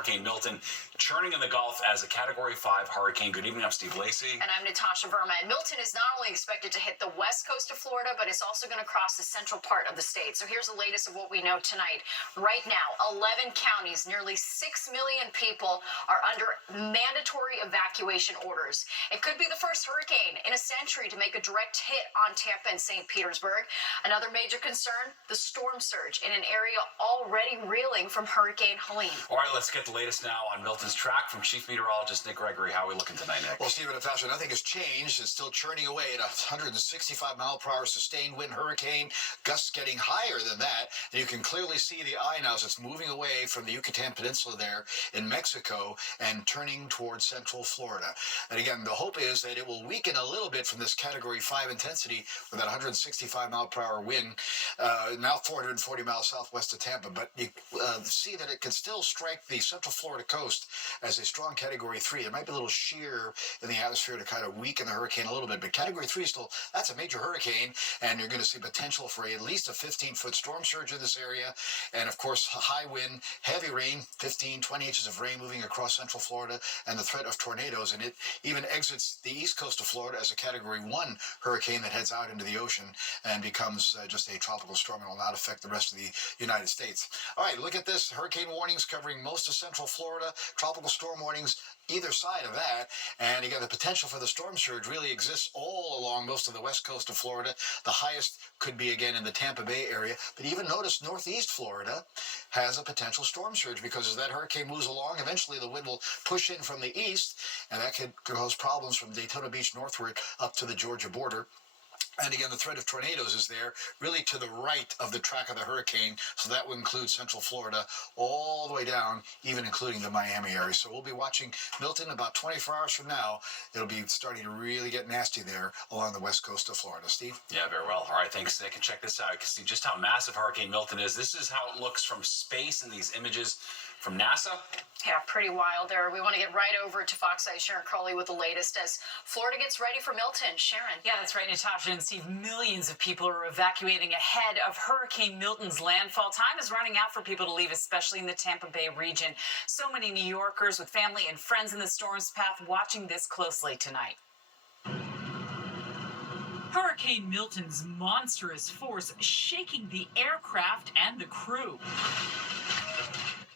Hurricane Milton churning in the Gulf as a Category 5 hurricane. Good evening, I'm Steve Lacey. And I'm Natasha Verma. And Milton is not only expected to hit the west coast of Florida, but it's also going to cross the central part of the state. So here's the latest of what we know tonight. Right now, 11 counties, nearly 6 million people are under mandatory evacuation orders. It could be the first hurricane in a century to make a direct hit on Tampa and St. Petersburg. Another major concern, the storm surge in an area already reeling from Hurricane Helene. All right, let's get the latest now on Milton's track from Chief Meteorologist Nick Gregory. How are we looking tonight, Nick? Well, Steve and Natasha, nothing has changed. It's still churning away at 165-mile-per-hour sustained wind hurricane, gusts getting higher than that. And you can clearly see the eye now as it's moving away from the Yucatan Peninsula there in Mexico and turning towards central Florida. And again, the hope is that it will weaken a little bit from this Category 5 intensity with that 165-mile-per-hour wind, now 440 miles southwest of Tampa. But you see that it can still strike the central Florida coast as a strong Category 3. There might be a little shear in the atmosphere to kind of weaken the hurricane a little bit, but Category 3 still, that's a major hurricane, and you're going to see potential for at least a 15-foot storm surge in this area, and of course, high wind, heavy rain, 15, 20 inches of rain moving across central Florida, and the threat of tornadoes, and it even exits the east coast of Florida as a Category 1 hurricane that heads out into the ocean and becomes just a tropical storm and will not affect the rest of the United States. All right, look at this. Hurricane warnings covering most of central Florida, tropical storm warnings either side of that, and again, the potential for the storm surge really exists all along most of the west coast of Florida. The highest could be again in the Tampa Bay area, but even notice northeast Florida has a potential storm surge because as that hurricane moves along, eventually the wind will push in from the east, and that could cause problems from Daytona Beach northward up to the Georgia border. And again, the threat of tornadoes is there, really to the right of the track of the hurricane. So that would include central Florida all the way down, even including the Miami area. So we'll be watching Milton about 24 hours from now. It'll be starting to really get nasty there along the west coast of Florida. Steve? Yeah, very well. All right, thanks, Nick. And check this out. You can see just how massive Hurricane Milton is. This is how it looks from space in these images from NASA. Yeah, pretty wild there. We want to get right over to Fox 8's Sharon Crowley with the latest as Florida gets ready for Milton. Sharon. Yeah, that's right, Natasha and Steve. Millions of people are evacuating ahead of Hurricane Milton's landfall. Time is running out for people to leave, especially in the Tampa Bay region. So many New Yorkers with family and friends in the storm's path watching this closely tonight. Hurricane Milton's monstrous force shaking the aircraft and the crew.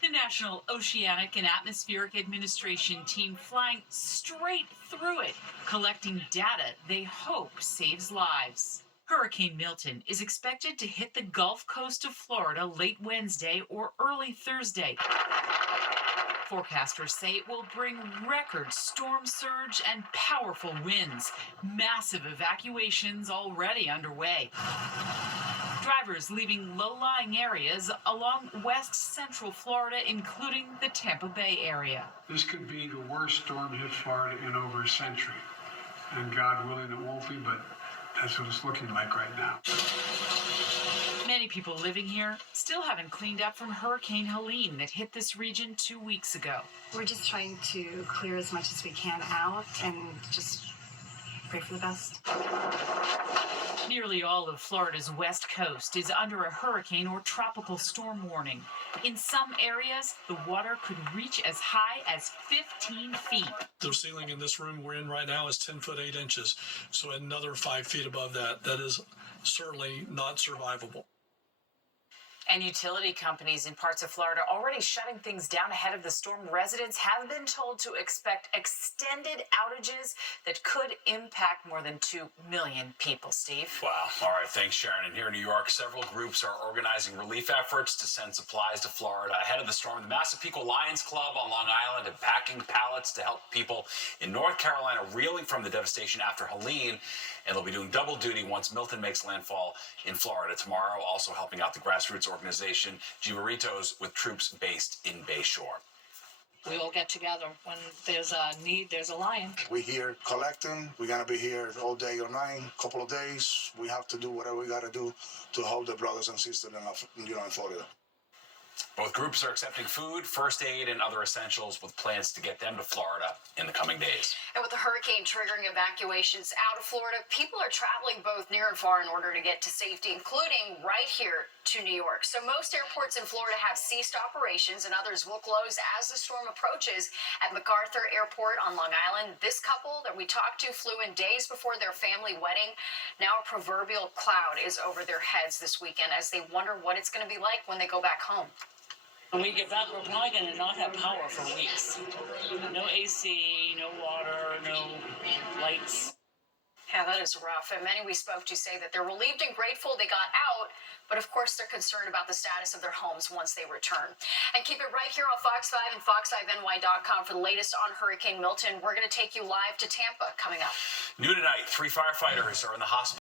The National Oceanic and Atmospheric Administration team flying straight through it, collecting data they hope saves lives. Hurricane Milton is expected to hit the Gulf Coast of Florida late Wednesday or early Thursday. Forecasters say it will bring record storm surge and powerful winds. Massive evacuations already underway. Drivers leaving low-lying areas along west central Florida, including the Tampa Bay area. This could be the worst storm hit Florida in over a century. And God willing, it won't be, but that's what it's looking like right now. Many people living here still haven't cleaned up from Hurricane Helene that hit this region 2 weeks ago. We're just trying to clear as much as we can out and just pray for the best. Nearly all of Florida's west coast is under a hurricane or tropical storm warning. In some areas, the water could reach as high as 15 feet. The ceiling in this room we're in right now is 10 foot 8 inches. So another 5 feet above that, that is certainly not survivable. And utility companies in parts of Florida already shutting things down ahead of the storm. Residents have been told to expect extended outages that could impact more than 2 million people. Steve? Wow. All right, thanks, Sharon. And here in New York, several groups are organizing relief efforts to send supplies to Florida ahead of the storm. The Massapequa Lions Club on Long Island are packing pallets to help people in North Carolina reeling from the devastation after Helene. And they'll be doing double duty once Milton makes landfall in Florida tomorrow, also helping out the grassroots organization Jimaritos with troops based in Bayshore. We all get together. When there's a need, there's a lion. We're here collecting. We're going to be here all day or night, couple of days. We have to do whatever we got to do to help the brothers and sisters in Florida. Both groups are accepting food, first aid, and other essentials with plans to get them to Florida in the coming days. And with the hurricane triggering evacuations out of Florida, people are traveling both near and far in order to get to safety, including right here to New York. So most airports in Florida have ceased operations and others will close as the storm approaches. At MacArthur Airport on Long Island, this couple that we talked to flew in days before their family wedding. Now a proverbial cloud is over their heads this weekend as they wonder what it's going to be like when they go back home. When we get back, we're probably going to not have power for weeks. No AC, no water, no lights. Yeah, that is rough. And many we spoke to say that they're relieved and grateful they got out, but of course they're concerned about the status of their homes once they return. And keep it right here on Fox 5 and fox5ny.com for the latest on Hurricane Milton. We're going to take you live to Tampa coming up. New tonight, 3 firefighters are in the hospital.